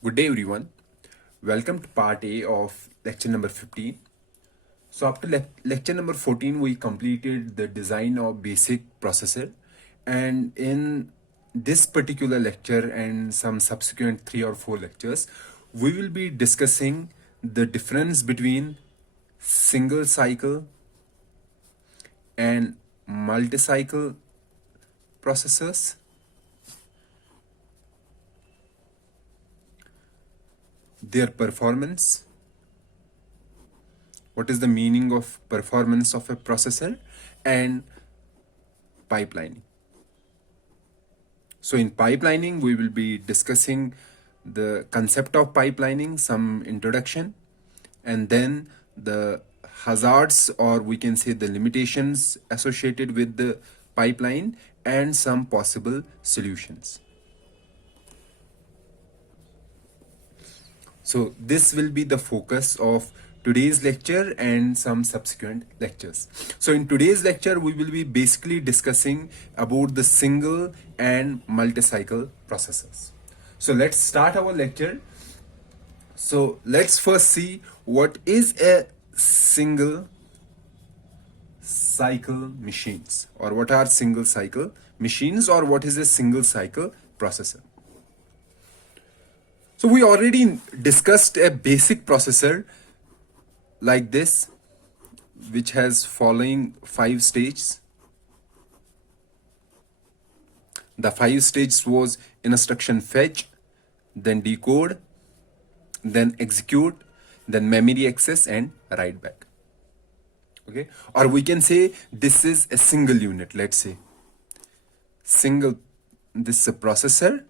Good day, everyone. Welcome to part A of lecture number 15. So, after lecture number 14, we completed the design of basic processor. And in this particular lecture and some subsequent 3 or 4 lectures, we will be discussing the difference between single cycle and multi-cycle processors, their performance, what is the meaning of performance of a processor, and pipelining. So in pipelining, we will be discussing the concept of pipelining, some introduction, and then the hazards, or we can say the limitations associated with the pipeline, and some possible solutions. So this will be the focus of today's lecture and some subsequent lectures. So in today's lecture, we will be basically discussing about the single and multi-cycle processors. So let's start our lecture. So let's first see what is a single cycle machines, or what are single cycle machines, or what is a single cycle processor. So we already discussed a basic processor like this, which has following 5 stages. The 5 stages was instruction fetch, then decode, then execute, then memory access, and write back. Okay, or we can say this is a single unit. Let's say this is a processor,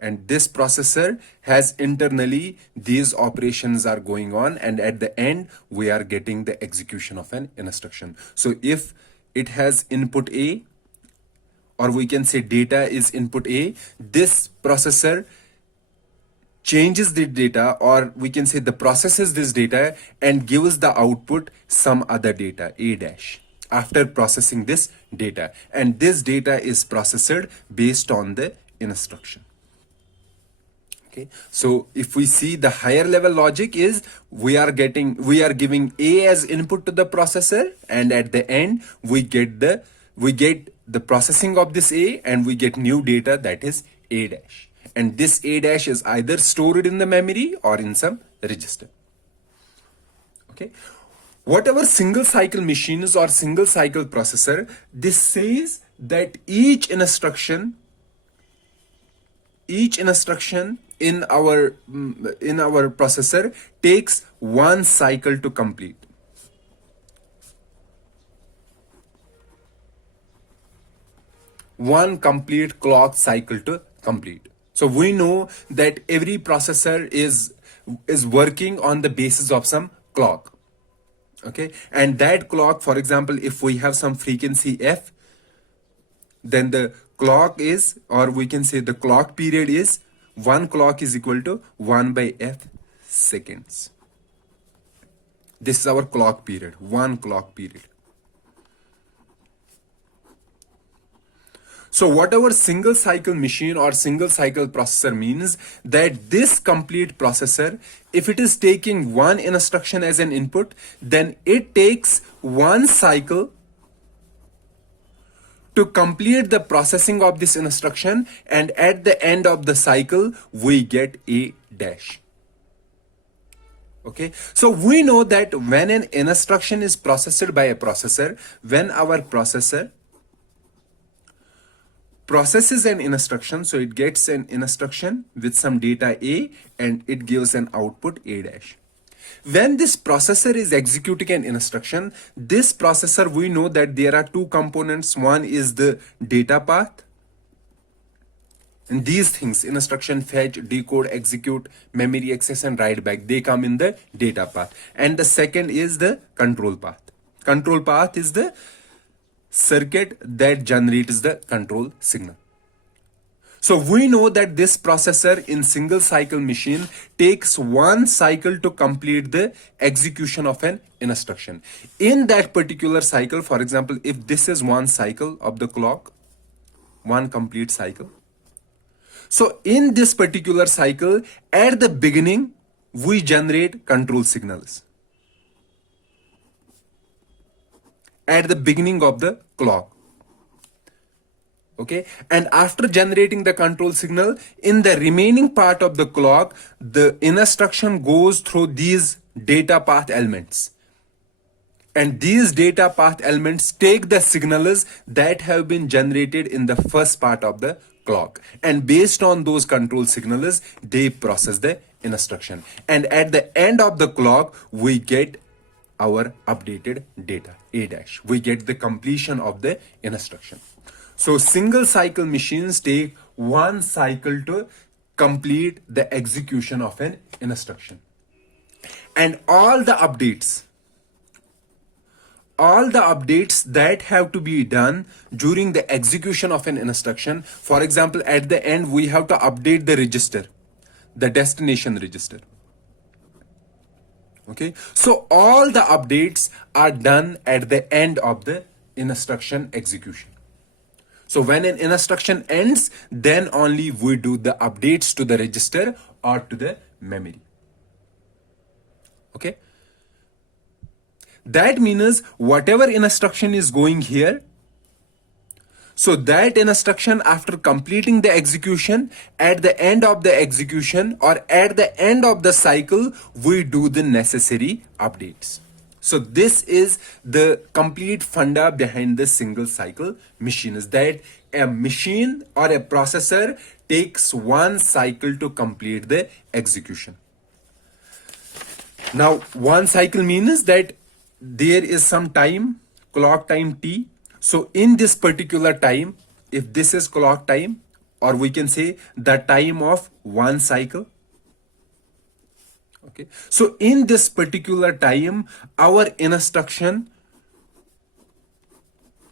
and this processor has internally these operations are going on, and at the end we are getting the execution of an instruction. So if it has input A, or we can say data is input A, this processor changes the data, or we can say the processes this data and gives the output some other data, A dash, after processing this data, and this data is processed based on the instruction. Okay, so if we see the higher level logic is we are giving A as input to the processor, and at the end we get the processing of this A, and we get new data, that is A dash, and this A dash is either stored in the memory or in some register. Okay, whatever single cycle machines or single cycle processor, this says that each instruction in our processor takes 1 cycle to complete. One complete clock cycle to complete. So we know that every processor is working on the basis of some clock. Okay, and that clock, for example, if we have some frequency f, then the clock is, or we can say the clock period is, 1 clock is equal to 1 by f seconds. This is our clock period, 1 clock period. So whatever single cycle machine or single cycle processor means, that this complete processor, if it is taking 1 instruction as an input, then it takes 1 cycle to complete the processing of this instruction, and at the end of the cycle we get A dash. Okay, so we know that when an instruction is processed by a processor, when our processor processes an instruction, so it gets an instruction with some data A, and it gives an output A dash. When this processor is executing an instruction, this processor, we know that there are 2 components. One is the data path, and these things, instruction fetch, decode, execute, memory access, and write back, they come in the data path. And the second is the control path. Control path is the circuit that generates the control signal. So we know that this processor in single cycle machine takes 1 cycle to complete the execution of an instruction. In that particular cycle, for example, if this is 1 cycle of the clock, 1 complete cycle, So in this particular cycle, at the beginning, we generate control signals. At the beginning of the clock. Okay, and after generating the control signal, in the remaining part of the clock, the instruction goes through these data path elements. And these data path elements take the signals that have been generated in the first part of the clock. And based on those control signals, they process the instruction. And at the end of the clock, we get our updated data, A dash. We get the completion of the instruction. So single cycle machines take one cycle to complete the execution of an instruction. And all the updates that have to be done during the execution of an instruction, for example, at the end, we have to update the register, the destination register. Okay, so all the updates are done at the end of the instruction execution. So when an instruction ends, then only we do the updates to the register or to the memory. Okay. That means whatever instruction is going here, so that instruction, after completing the execution, at the end of the execution or at the end of the cycle, we do the necessary updates. So this is the complete funda behind the single cycle machine, is that a machine or a processor takes one cycle to complete the execution. Now, one cycle means that there is some time, clock time T. So in this particular time, if this is clock time, or we can say the time of one cycle. Okay. So in this particular time, our instruction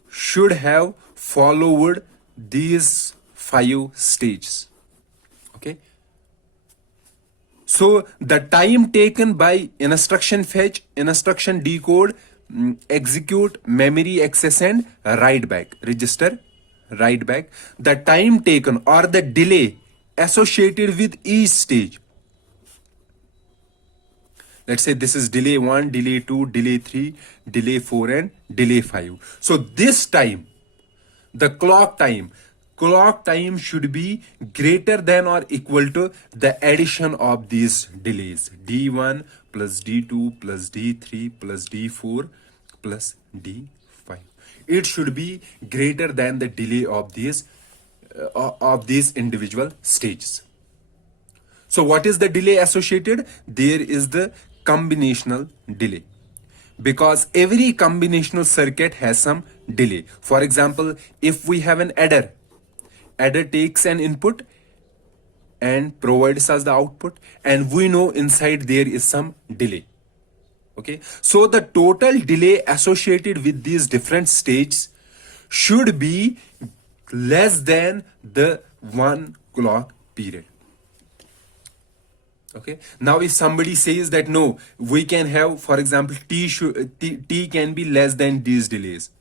should have followed these 5 stages. Okay. So the time taken by instruction fetch, instruction decode, execute, memory access, and write back, register, write back, the time taken or the delay associated with each stage. Let's say this is delay 1, delay 2, delay 3, delay 4, and delay 5. So this time, the clock time should be greater than or equal to the addition of these delays. D1 plus D2 plus D3 plus D4 plus D5. It should be greater than the delay of these individual stages. So what is the delay associated? There is the combinational delay, because every combinational circuit has some delay. For example, if we have an adder takes an input and provides us the output, and we know inside there is some delay. Okay, so the total delay associated with these different stages should be less than the 1 clock period. Okay, now if somebody says that no, we can have, for example, T can be less than these delays.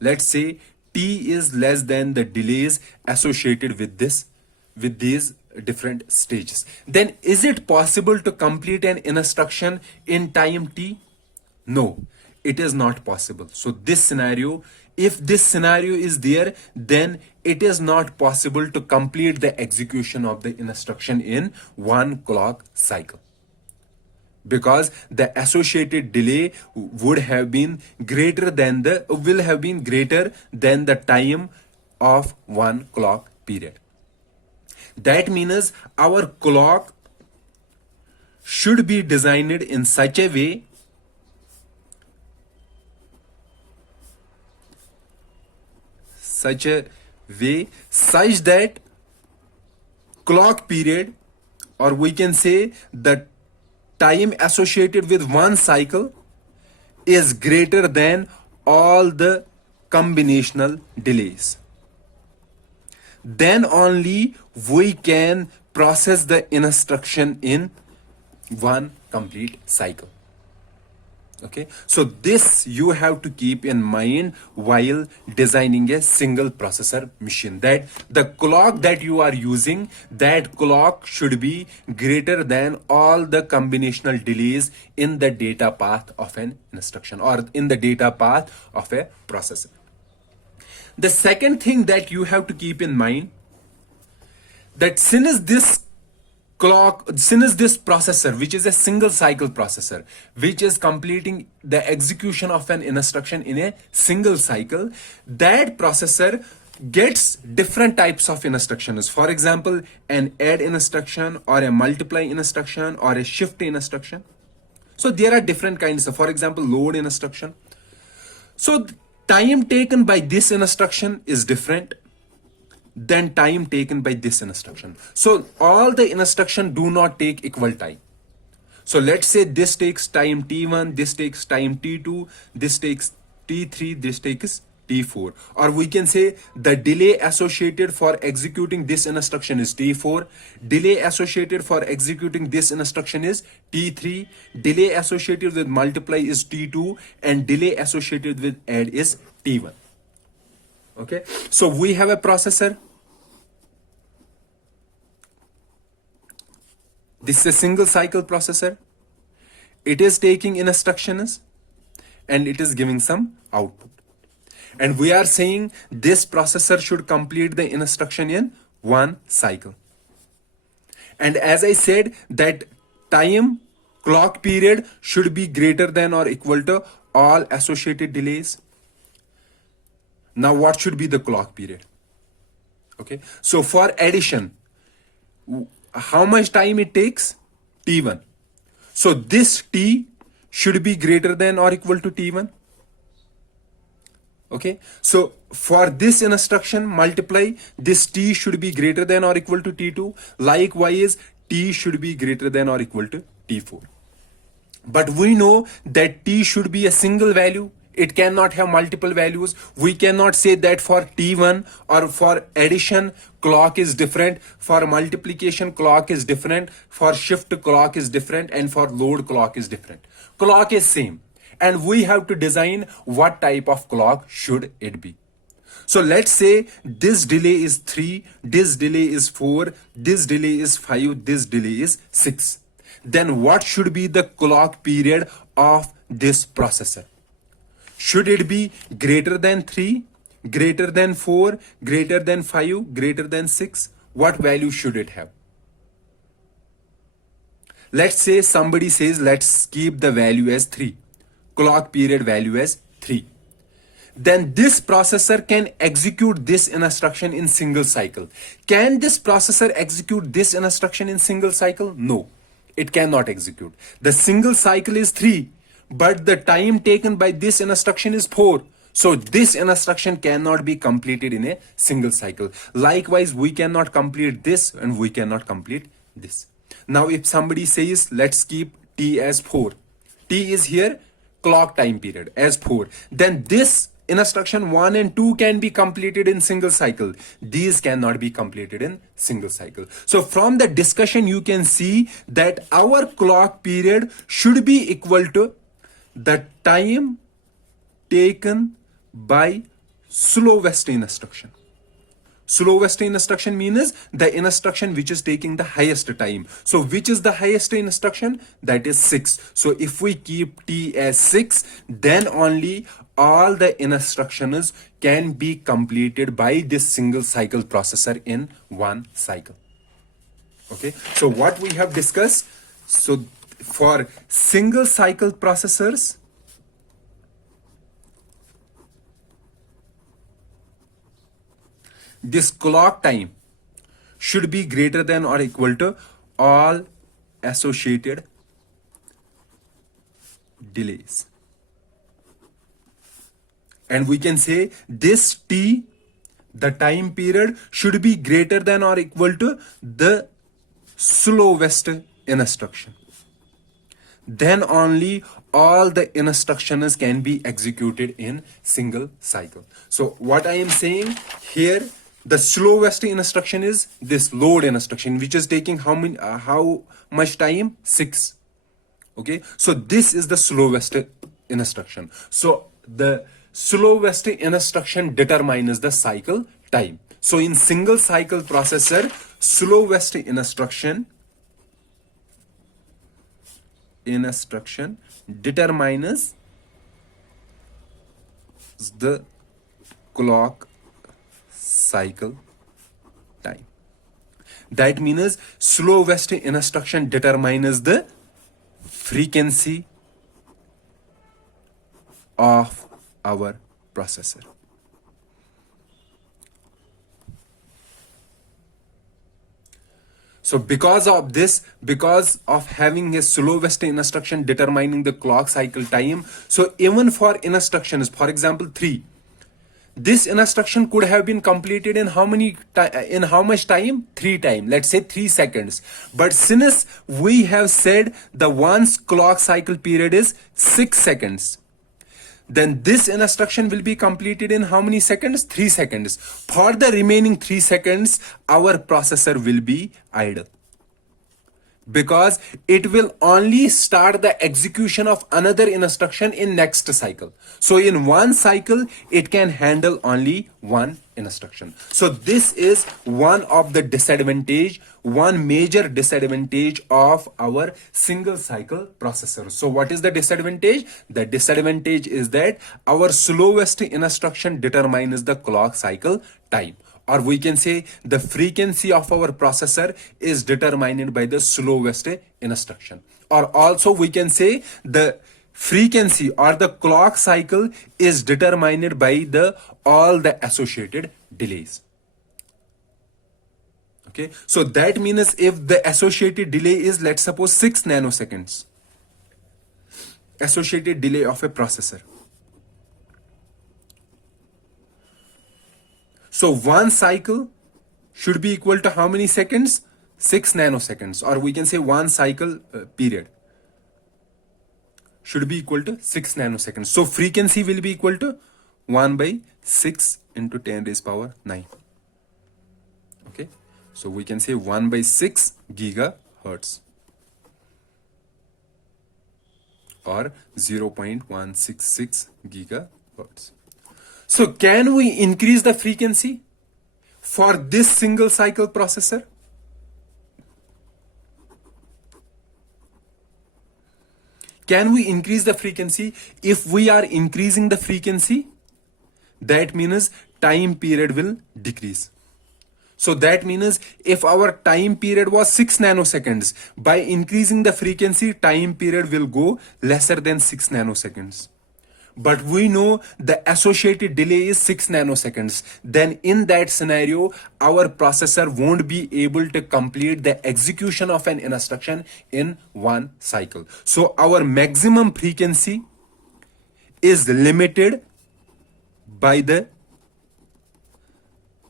Let's say T is less than the delays associated with these different stages. Then is it possible to complete an instruction in time T? No, it is not possible. So this scenario, if this scenario is there, then it is not possible to complete the execution of the instruction in 1 clock cycle, because the associated delay will have been greater than the time of 1 clock period. That means our clock should be designed in such a way such that clock period, or we can say the time associated with one cycle, is greater than all the combinational delays. Then only we can process the instruction in one complete cycle. Okay, so this you have to keep in mind while designing a single processor machine, that the clock that you are using, that clock should be greater than all the combinational delays in the data path of an instruction or in the data path of a processor. The second thing that you have to keep in mind, that since this processor, which is a single cycle processor, which is completing the execution of an instruction in a single cycle, that processor gets different types of instructions. For example, an add instruction or a multiply instruction or a shift instruction. So there are different kinds of, for example, load instruction. So time taken by this instruction is different than time taken by this instruction. So all the instruction do not take equal time. So let's say this takes time t1, this takes time t2, this takes t3, this takes t4. Or we can say the delay associated for executing this instruction is t4, delay associated for executing this instruction is t3, delay associated with multiply is t2, and delay associated with add is t1. Okay, so we have a processor. This is a single cycle processor. It is taking instructions and it is giving some output. And we are saying this processor should complete the instruction in one cycle. And as I said, that time clock period should be greater than or equal to all associated delays. Now, what should be the clock period? Okay, so for addition, how much time it takes? T1. So this T should be greater than or equal to T1. Okay, so for this instruction multiply, this T should be greater than or equal to T2. Likewise, T should be greater than or equal to T4. But we know that T should be a single value. It cannot have multiple values. We cannot say that for T1 or for addition clock is different, for multiplication clock is different, for shift clock is different, and for load clock is different. Clock is same. And we have to design what type of clock should it be. So let's say this delay is 3, this delay is 4, this delay is 5, this delay is 6. Then what should be the clock period of this processor? Should it be greater than 3, greater than 4, greater than 5, greater than 6? What value should it have? Let's say somebody says, let's keep the value as 3. Clock period value as 3. Then this processor can execute this instruction in single cycle. Can this processor execute this instruction in single cycle? No, it cannot execute. The single cycle is 3. But the time taken by this instruction is 4. So this instruction cannot be completed in a single cycle. Likewise, we cannot complete this and we cannot complete this. Now, if somebody says, let's keep T as 4. T is here, clock time period as 4. Then this instruction 1 and 2 can be completed in single cycle. These cannot be completed in single cycle. So from the discussion, you can see that our clock period should be equal to the time taken by slowest instruction. Slowest instruction means the instruction which is taking the highest time. So which is the highest instruction? That is 6. So if we keep T as 6, then only all the instructions can be completed by this single cycle processor in one cycle. Okay, so what we have discussed, so for single cycle processors, this clock time should be greater than or equal to all associated delays. And we can say this T, the time period, should be greater than or equal to the slowest instruction. Then only all the instructions can be executed in single cycle. So what I am saying here, the slowest instruction is this load instruction, which is taking how much time? 6. Okay, so this is the slowest instruction. So the slowest instruction determines the cycle time. So in single cycle processor, slowest instruction determines the clock cycle time. That means slowest instruction determines the frequency of our processor. So because of this, because of having a slowest instruction determining the clock cycle time, so even for instructions, for example 3, this instruction could have been completed in in how much time? 3 time, let's say 3 seconds. But since we have said the one's clock cycle period is 6 seconds, then this instruction will be completed in how many seconds? 3 seconds. For the remaining 3 seconds, our processor will be idle, because it will only start the execution of another instruction in next cycle. So in one cycle, it can handle only one instruction. So this is one of the disadvantage, one major disadvantage of our single cycle processor. So what is the disadvantage? The disadvantage is that our slowest instruction determines the clock cycle time, or we can say the frequency of our processor is determined by the slowest instruction. Or also we can say the frequency or the clock cycle is determined by the all the associated delays. Okay, so that means if the associated delay is, let's suppose 6 nanoseconds, associated delay of a processor. So one cycle should be equal to how many seconds? 6 nanoseconds, or we can say one cycle period should be equal to 6 nanoseconds. So frequency will be equal to 1 by 6 into 10 raised power 9. Okay, so we can say 1 by 6 gigahertz, or 0.166 gigahertz. So can we increase the frequency for this single cycle processor? Can we increase the frequency? If we are increasing the frequency, that means time period will decrease. So that means if our time period was 6 nanoseconds, by increasing the frequency, time period will go lesser than 6 nanoseconds. But we know the associated delay is 6 nanoseconds. Then in that scenario, our processor won't be able to complete the execution of an instruction in one cycle. So our maximum frequency is limited by the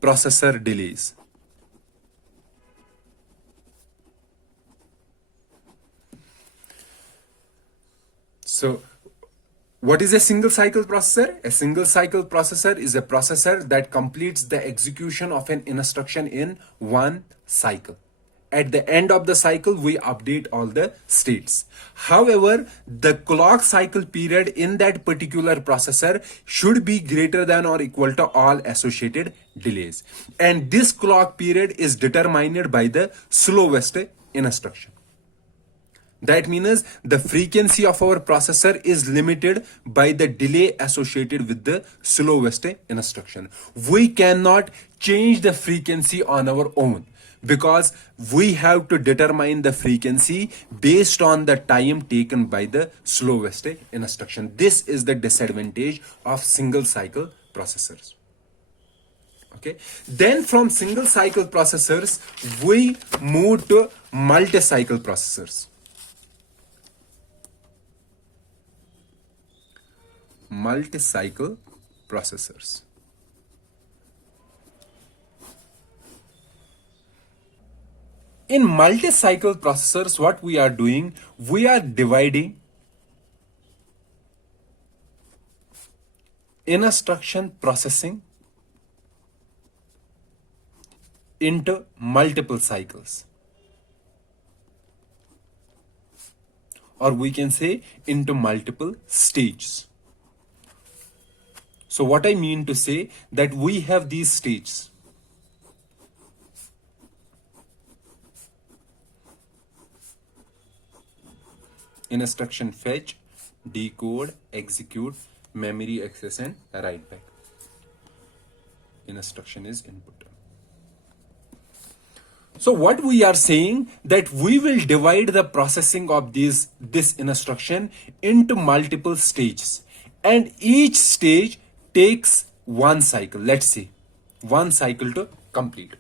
processor delays. So what is a single cycle processor? A single cycle processor is a processor that completes the execution of an instruction in one cycle. At the end of the cycle, we update all the states. However, the clock cycle period in that particular processor should be greater than or equal to all associated delays. And this clock period is determined by the slowest instruction. That means the frequency of our processor is limited by the delay associated with the slowest instruction. We cannot change the frequency on our own, because we have to determine the frequency based on the time taken by the slowest instruction. This is the disadvantage of single cycle processors. Okay, then from single cycle processors, we move to multi-cycle processors. Multi-cycle processors. In multi-cycle processors, what we are doing, we are dividing instruction processing into multiple cycles. or we can say into multiple stages. So what I mean to say that we have these stages. Instruction fetch, decode, execute, memory access, and write back. Instruction is input. So what we are saying that we will divide the processing of this instruction into multiple stages, and each stage takes one cycle. Let's say one cycle to complete.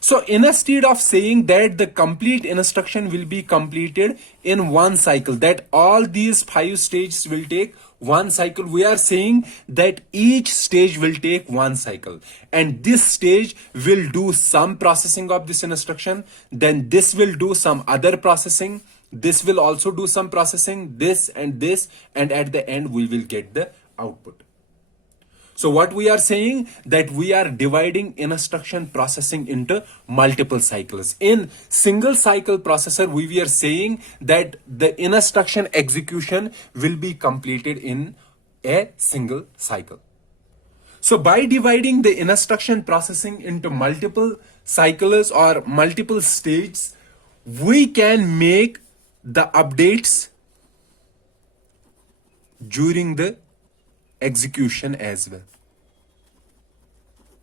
So instead of saying that the complete instruction will be completed in one cycle, that all these 5 stages will take one cycle, we are saying that each stage will take one cycle, and this stage will do some processing of this instruction, then this will do some other processing, this will also do some processing, this, and at the end we will get the output. So what we are saying that we are dividing instruction processing into multiple cycles. In single cycle processor, we were saying that the instruction execution will be completed in a single cycle. So by dividing the instruction processing into multiple cycles or multiple stages, we can make the updates during the execution as well.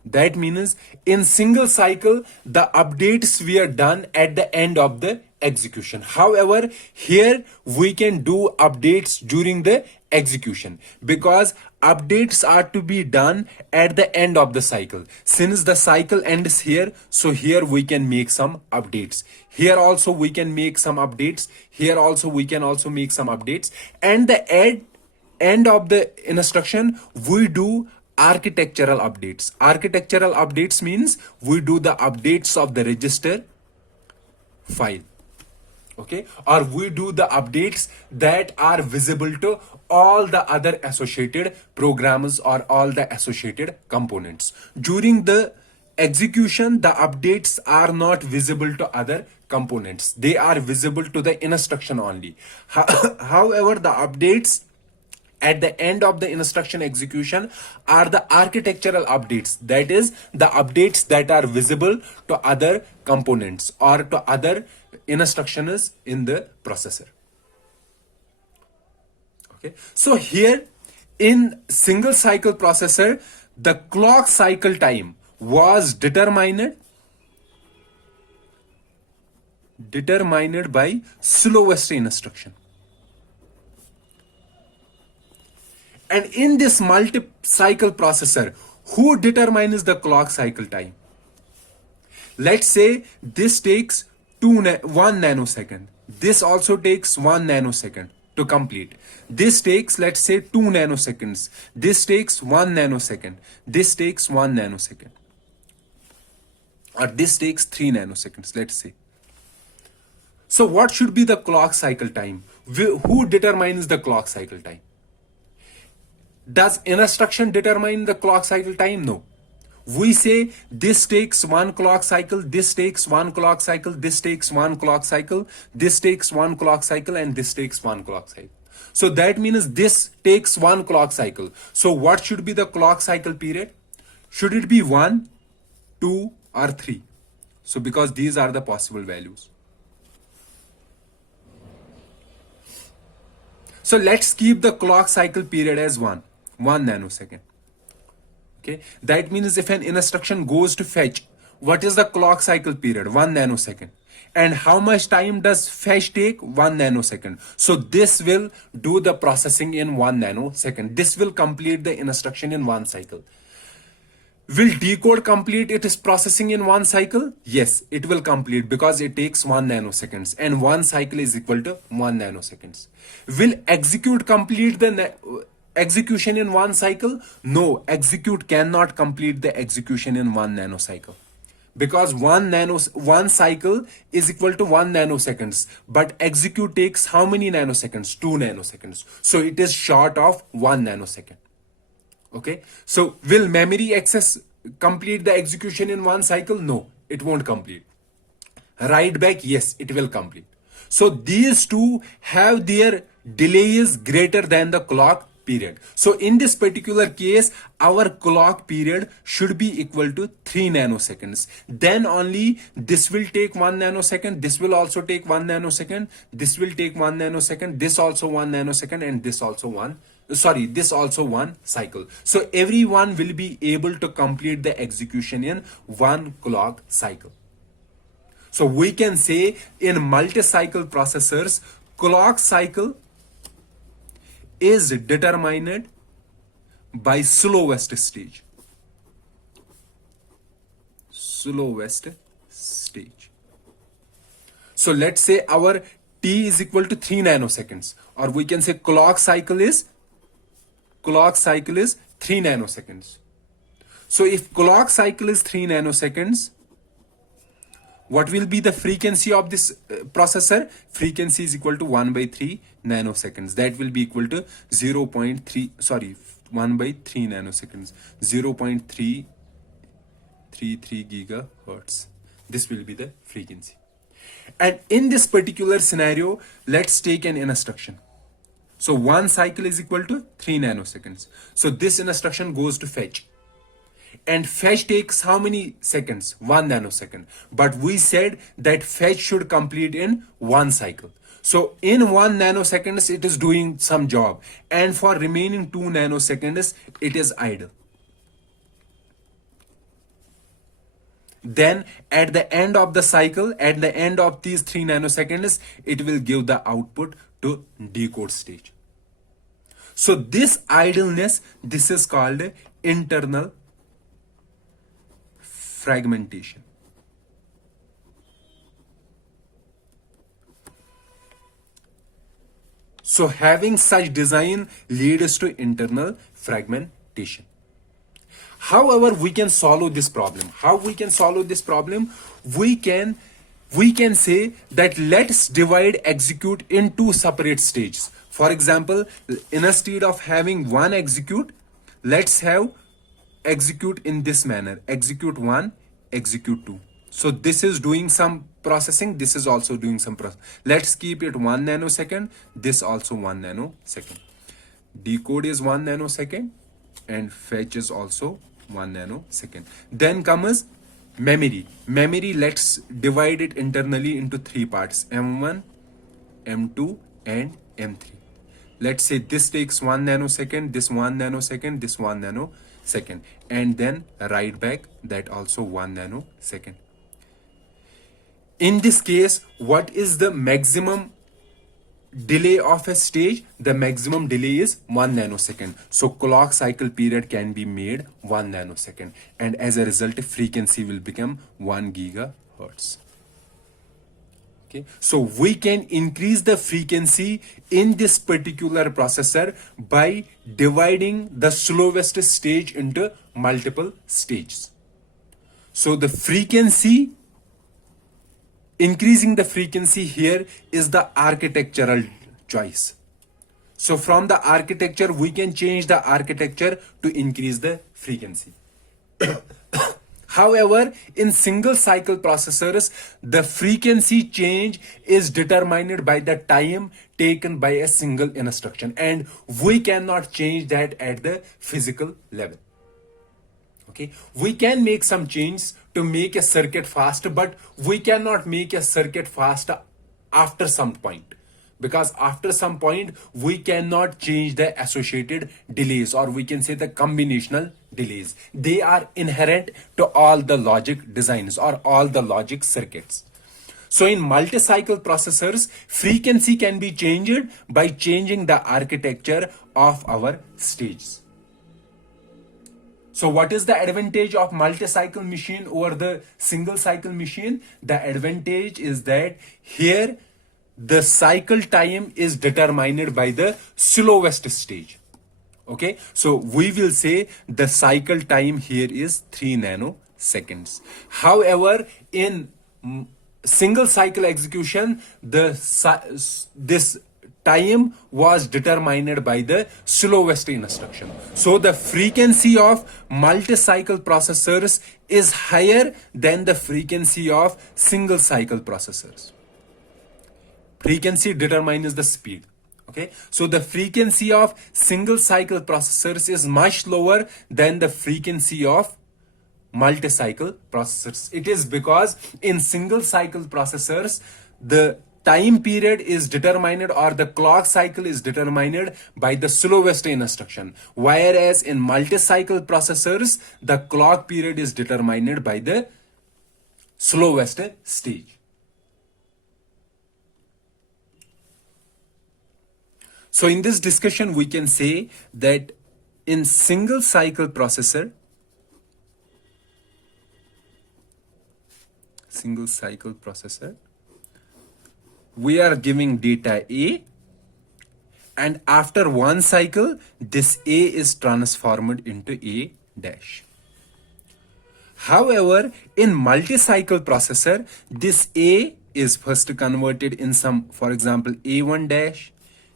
That means in single cycle, the updates were done at the end of the execution. However, here we can do updates during the execution because updates are to be done at the end of the cycle. Since the cycle ends here, so here we can make some updates. Here also we can make some updates. Here also we can also make some updates. And the end of the instruction, we do architectural updates. Architectural updates means we do the updates of the register file. Okay, or we do the updates that are visible to all the other associated programs or all the associated components. During the execution, the updates are not visible to other components. They are visible to the instruction only. However, the updates at the end of the instruction execution are the architectural updates. That is the updates that are visible to other components or to other instructions in the processor. Okay. So here in single cycle processor, the clock cycle time was determined by slowest instruction. And in this multi-cycle processor, who determines the clock cycle time? Let's say this takes 1 nanosecond. This also takes 1 nanosecond to complete. This takes, let's say, 2 nanoseconds. This takes 1 nanosecond. This takes 1 nanosecond. Or this takes 3 nanoseconds, let's say. So what should be the clock cycle time? Who determines the clock cycle time? Does instruction determine the clock cycle time? No. We say this takes 1 clock cycle, this takes 1 clock cycle, this takes 1 clock cycle, this takes 1 clock cycle, and this takes 1 clock cycle. So that means this takes 1 clock cycle. So what should be the clock cycle period? Should it be 1, 2, or 3? So because these are the possible values. So let's keep the clock cycle period as 1 nanosecond. Okay, that means if an instruction goes to fetch, what is the clock cycle period? 1 nanosecond. And how much time does fetch take? 1 nanosecond. So this will do the processing in 1 nanosecond. This will complete the instruction in 1 cycle. Will decode complete its processing in 1 cycle? Yes, it will complete because it takes 1 nanoseconds and 1 cycle is equal to 1 nanoseconds. Will execute complete the execution in 1 cycle? No, execute cannot complete the execution in 1 nanoscycle. Because 1 cycle is equal to 1 nanoseconds. But execute takes how many nanoseconds? 2 nanoseconds. So it is short of 1 nanosecond. Okay. So will memory access complete the execution in 1 cycle? No, it won't complete. Write back? Yes, it will complete. So these two have their delay is greater than the clock period. So in this particular case, our clock period should be equal to 3 nanoseconds. Then only this will take 1 nanosecond, this will also take 1 nanosecond, this will take 1 nanosecond, this also 1 nanosecond, and this also this also 1 cycle. So everyone will be able to complete the execution in 1 clock cycle. So we can say in multi-cycle processors, clock cycle is determined by slowest stage. Slowest stage. So let's say our t is equal to 3 nanoseconds, or we can say clock cycle is 3 nanoseconds. So if clock cycle is 3 nanoseconds, what will be the frequency of this processor? Frequency is equal to 1 by 3 nanoseconds. That will be equal to 1 by 3 nanoseconds, 0.333 gigahertz. This will be the frequency. And in this particular scenario, let's take an instruction. So 1 cycle is equal to 3 nanoseconds. So this instruction goes to fetch. And fetch takes how many seconds? 1 nanosecond. But we said that fetch should complete in 1 cycle. So in 1 nanoseconds, it is doing some job. And for remaining 2 nanoseconds, it is idle. Then at the end of the cycle, at the end of these 3 nanoseconds, it will give the output to decode stage. So this idleness, this is called internal fragmentation. So having such design leads to internal fragmentation. However, we can solve this problem. How we can solve this problem? We can say that let's divide execute in 2 separate stages. For example, instead of having 1 execute, let's have execute in this manner: execute 1, execute 2. So this is doing some processing, this is also doing some process. Let's keep it 1 nanosecond, this also 1 nanosecond. Decode is 1 nanosecond and fetch is also 1 nanosecond. Then comes memory. Memory, let's divide it internally into 3 parts: M1, M2 and M3. Let's say this takes 1 nanosecond, this 1 nanosecond, this 1 nanosecond, and then write back that also 1 nanosecond. In this case, what is the maximum delay of a stage? The maximum delay is 1 nanosecond. So clock cycle period can be made 1 nanosecond, and as a result, frequency will become 1 gigahertz. Okay. So we can increase the frequency in this particular processor by dividing the slowest stage into multiple stages. So the frequency, increasing the frequency here is the architectural choice. So from the architecture, we can change the architecture to increase the frequency. However, in single cycle processors, the frequency change is determined by the time taken by a single instruction, and we cannot change that at the physical level. Okay, we can make some changes to make a circuit fast, but we cannot make a circuit fast after some point, because after some point we cannot change the associated delays, or we can say the combinational delays. They are inherent to all the logic designs or all the logic circuits. So in multi-cycle processors, frequency can be changed by changing the architecture of our stages. So what is the advantage of multi-cycle machine over the single cycle machine? The advantage is that here the cycle time is determined by the slowest stage. Okay, so we will say the cycle time here is 3 nanoseconds. However, in single cycle execution, this time was determined by the slowest instruction. So the frequency of multi-cycle processors is higher than the frequency of single cycle processors. Frequency determines the speed. Okay, so the frequency of single cycle processors is much lower than the frequency of multi-cycle processors. It is because in single cycle processors, the time period is determined, or the clock cycle is determined by the slowest instruction, whereas in multi-cycle processors, the clock period is determined by the slowest stage. So in this discussion, we can say that in single cycle processor, we are giving data A, and after one cycle, this A is transformed into A dash. However, in multi-cycle processor, this A is first converted in some, for example, A1 dash,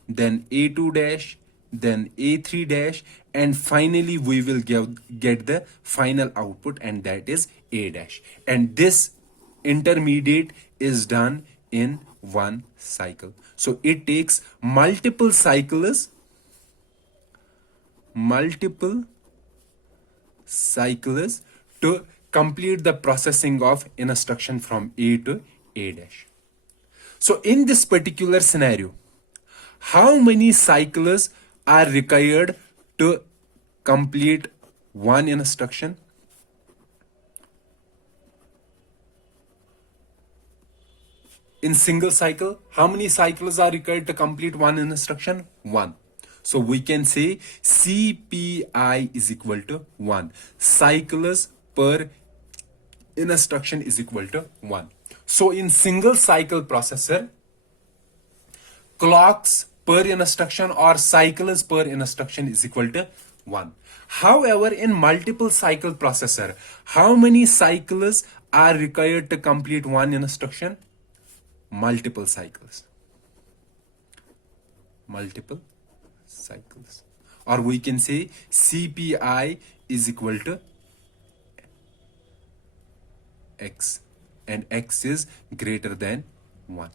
then A2 dash, then A3 dash, and finally we will get the final output, and that is A dash. And this intermediate is done in one cycle. So it takes multiple cycles to complete the processing of instruction from A to A dash. So in this particular scenario, how many cycles are required to complete one instruction? In single cycle, how many cycles are required to complete one instruction? 1. So we can say CPI is equal to 1. Cycles per instruction is equal to 1. So in single cycle processor, clocks per instruction or cycles per instruction is equal to 1. However, in multiple cycle processor, how many cycles are required to complete one instruction? Multiple cycles. Or we can say CPI is equal to X, and X is greater than 1.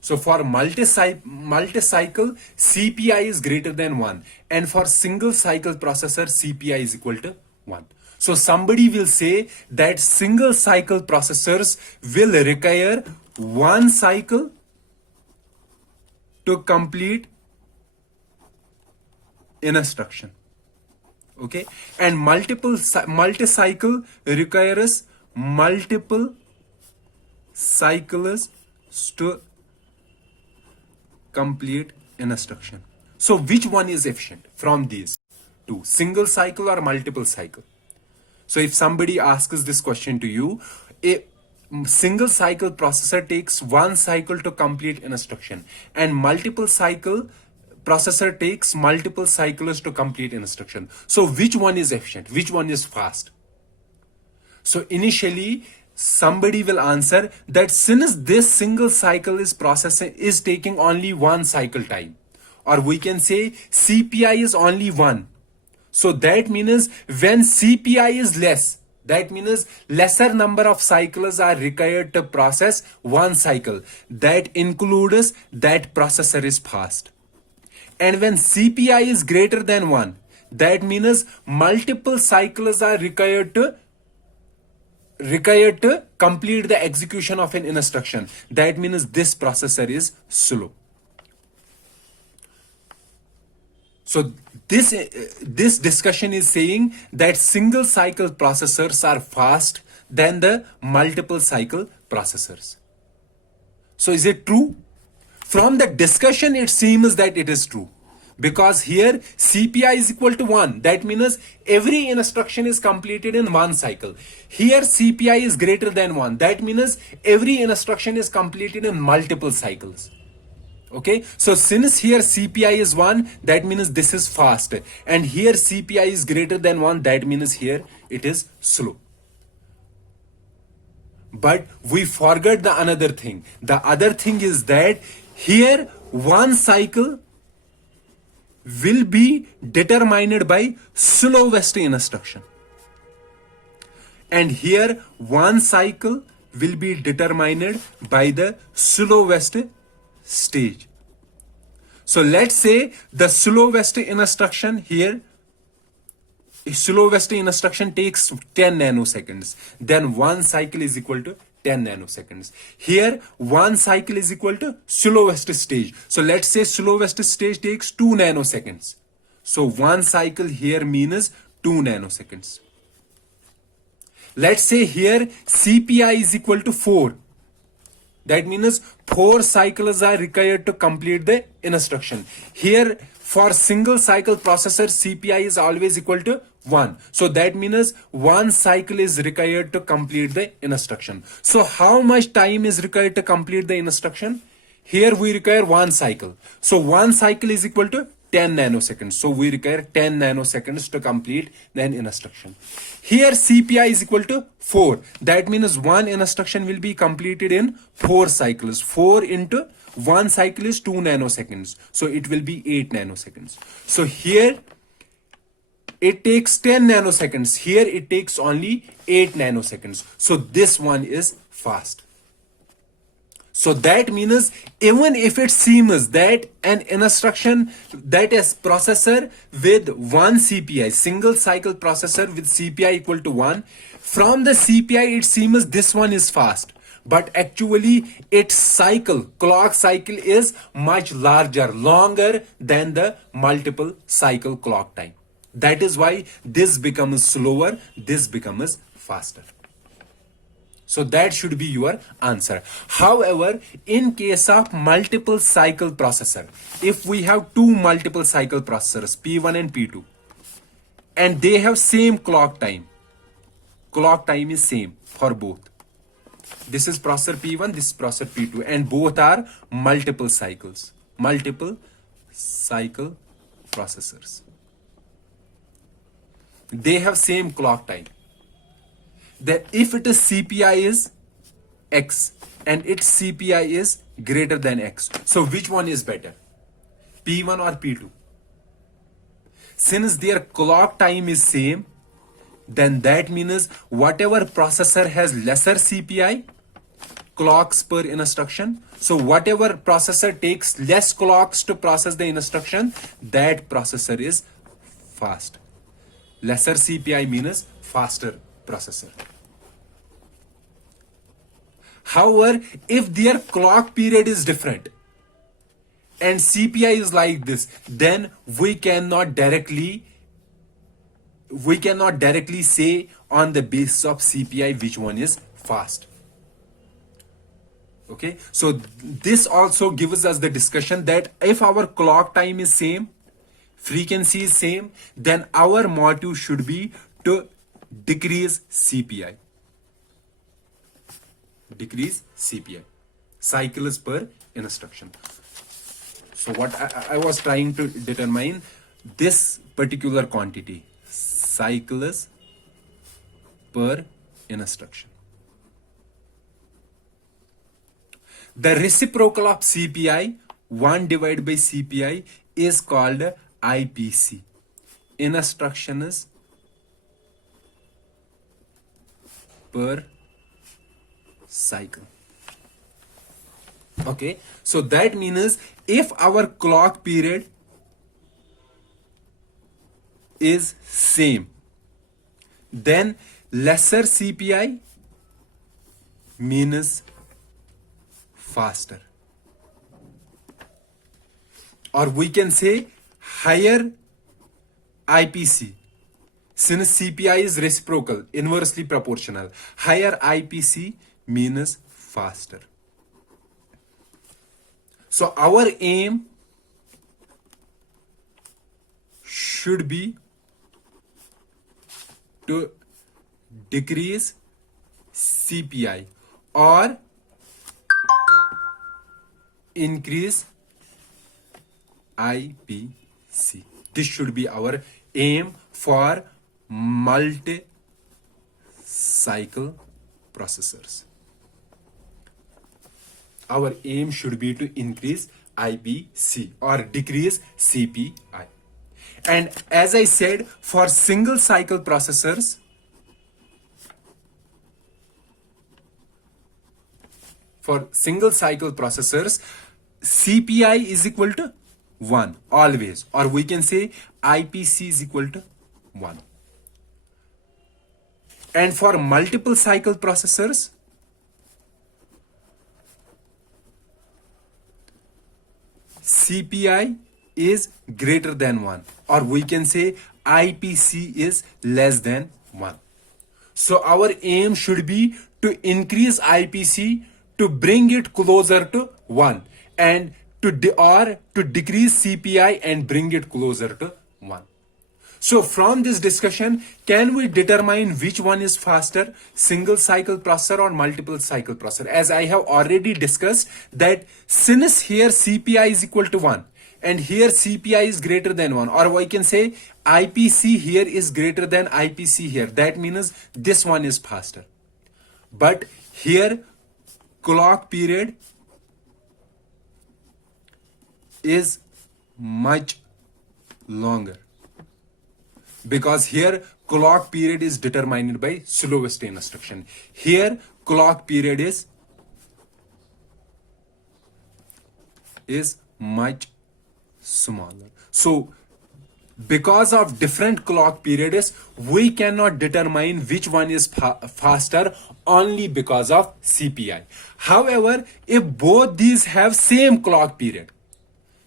So for multi-cycle, CPI is greater than 1. And for single cycle processor, CPI is equal to 1. So somebody will say that single cycle processors will require one cycle to complete instruction. Okay, and multi-cycle requires multiple cycles to complete instruction. So which one is efficient from these two, single cycle or multiple cycle? So if somebody asks this question to you, a single cycle processor takes one cycle to complete instruction, and multiple cycle processor takes multiple cycles to complete instruction. So which one is efficient? Which one is fast? So initially, somebody will answer that since this single cycle is taking only one cycle time, or we can say CPI is only 1. So that means when CPI is less, that means lesser number of cycles are required to process one cycle. That includes that processor is fast. And when CPI is greater than 1, that means multiple cycles are required to complete the execution of an instruction. That means this processor is slow. So this discussion is saying that single cycle processors are fast than the multiple cycle processors. So is it true? From the discussion, it seems that it is true. Because here CPI is equal to 1. That means every instruction is completed in one cycle. Here CPI is greater than 1. That means every instruction is completed in multiple cycles. Okay, so since here CPI is 1, that means this is fast. And here CPI is greater than 1, that means here it is slow. But we forgot the another thing. The other thing is that here one cycle will be determined by slowest instruction. And here one cycle will be determined by the slowest stage. So let's say the slowest instruction here, slowest instruction takes 10 nanoseconds. Then one cycle is equal to 10 nanoseconds. Here, one cycle is equal to slowest stage. So let's say slowest stage takes 2 nanoseconds. So one cycle here means 2 nanoseconds. Let's say here CPI is equal to 4. That means 4 cycles are required to complete the instruction. Here for single cycle processor, CPI is always equal to 1. So that means 1 cycle is required to complete the instruction. So how much time is required to complete the instruction? Here we require 1 cycle. So 1 cycle is equal to 10 nanoseconds. So we require 10 nanoseconds to complete the instruction. Here CPI is equal to 4. That means one instruction will be completed in 4 cycles. 4 into 1 cycle is 2 nanoseconds. So it will be 8 nanoseconds. So here it takes 10 nanoseconds. Here it takes only 8 nanoseconds. So this one is fast. So that means even if it seems that an instruction, that is processor with 1 CPI, single cycle processor with CPI equal to 1, from the CPI it seems this one is fast. But actually its cycle, clock cycle is much larger, longer than the multiple cycle clock time. That is why this becomes slower, this becomes faster. So that should be your answer. However, in case of multiple cycle processor, if we have two multiple cycle processors, P1 and P2, and they have same clock time is same for both. This is processor P1, this is processor P2, and both are multiple cycle processors. They have same clock time. That if it is CPI is X and its CPI is greater than X, so which one is better, P1 or P2? Since their clock time is same, then that means whatever processor has lesser CPI, clocks per instruction, so whatever processor takes less clocks to process the instruction, that processor is fast. Lesser CPI means faster processor. However, if their clock period is different and CPI is like this, then we cannot directly say on the basis of CPI which one is fast. Okay, so this also gives us the discussion that if our clock time is same, frequency is same, then our motive should be to decrease CPI. Decrease CPI. Cycles per instruction. So what I was trying to determine this particular quantity, cycles per instruction. The reciprocal of CPI, 1 divided by CPI, is called IPC. Instructions per cycle. Okay, so that means if our clock period is same, then lesser CPI means faster, or we can say higher IPC. Since CPI is reciprocal, inversely proportional, higher IPC means faster. So our aim should be to decrease CPI or increase IPC. This should be our aim for multi-cycle processors. Our aim should be to increase IPC or decrease CPI. And as I said, for single cycle processors, for single cycle processors, CPI is equal to 1 always, or we can say IPC is equal to 1. And for multiple cycle processors, CPI is greater than 1, or we can say IPC is less than 1. So our aim should be to increase IPC to bring it closer to 1, and to decrease CPI and bring it closer to 1. So from this discussion, can we determine which one is faster, single cycle processor or multiple cycle processor? As I have already discussed that since here CPI is equal to 1 and here CPI is greater than 1, or we can say IPC here is greater than IPC here, that means this one is faster. But here clock period is much longer, because here clock period is determined by slowest instruction. Here clock period is much smaller. So because of different clock periods, we cannot determine which one is faster only because of CPI. However, if both these have same clock period,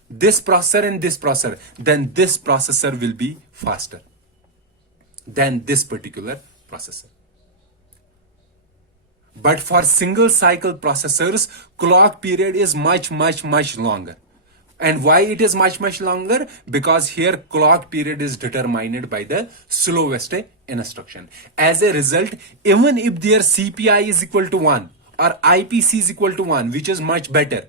this processor and this processor, then this processor will be faster than this particular processor. But for single cycle processors, clock period is much longer. And why it is much longer? Because here clock period is determined by the slowest instruction. As a result, even if their CPI is equal to 1 or IPC is equal to 1, which is much better,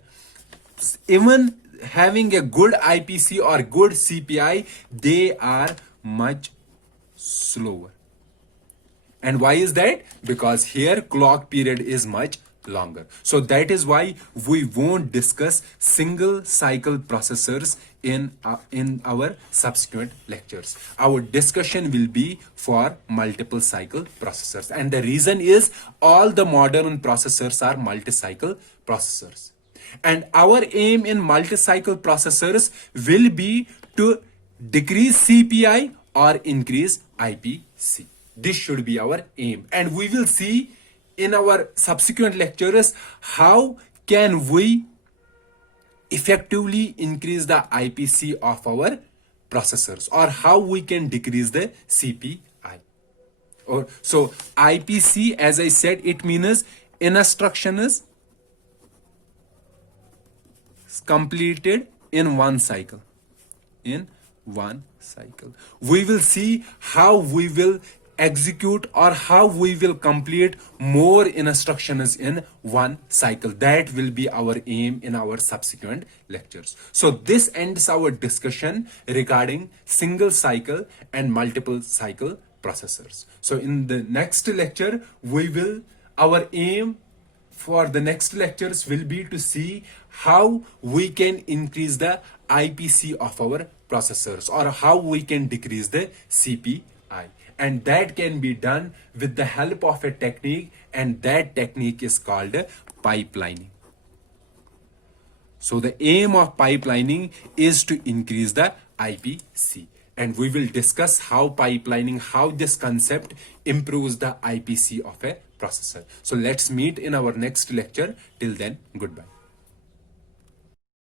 even having a good IPC or good CPI, they are much slower. And why is that? Because here clock period is much longer. So that is why we won't discuss single cycle processors in our subsequent lectures. Our discussion will be for multiple cycle processors, and the reason is all the modern processors are multi-cycle processors, and our aim in multi-cycle processors will be to decrease CPI or increase IPC. This should be our aim, and we will see in our subsequent lectures how can we effectively increase the IPC of our processors, or how we can decrease the CPI. Or so IPC, as I said, it means instruction is completed in one cycle. In one cycle, we will see how we will execute or how we will complete more instructions in one cycle. That will be our aim in our subsequent lectures. So this ends our discussion regarding single cycle and multiple cycle processors. So in the next lecture, our aim for the next lectures will be to see how we can increase the IPC of our processors, or how we can decrease the CPI. And that can be done with the help of a technique, and that technique is called pipelining. So the aim of pipelining is to increase the IPC, and we will discuss how pipelining, how this concept improves the IPC of a processor. So let's meet in our next lecture. Till then, goodbye.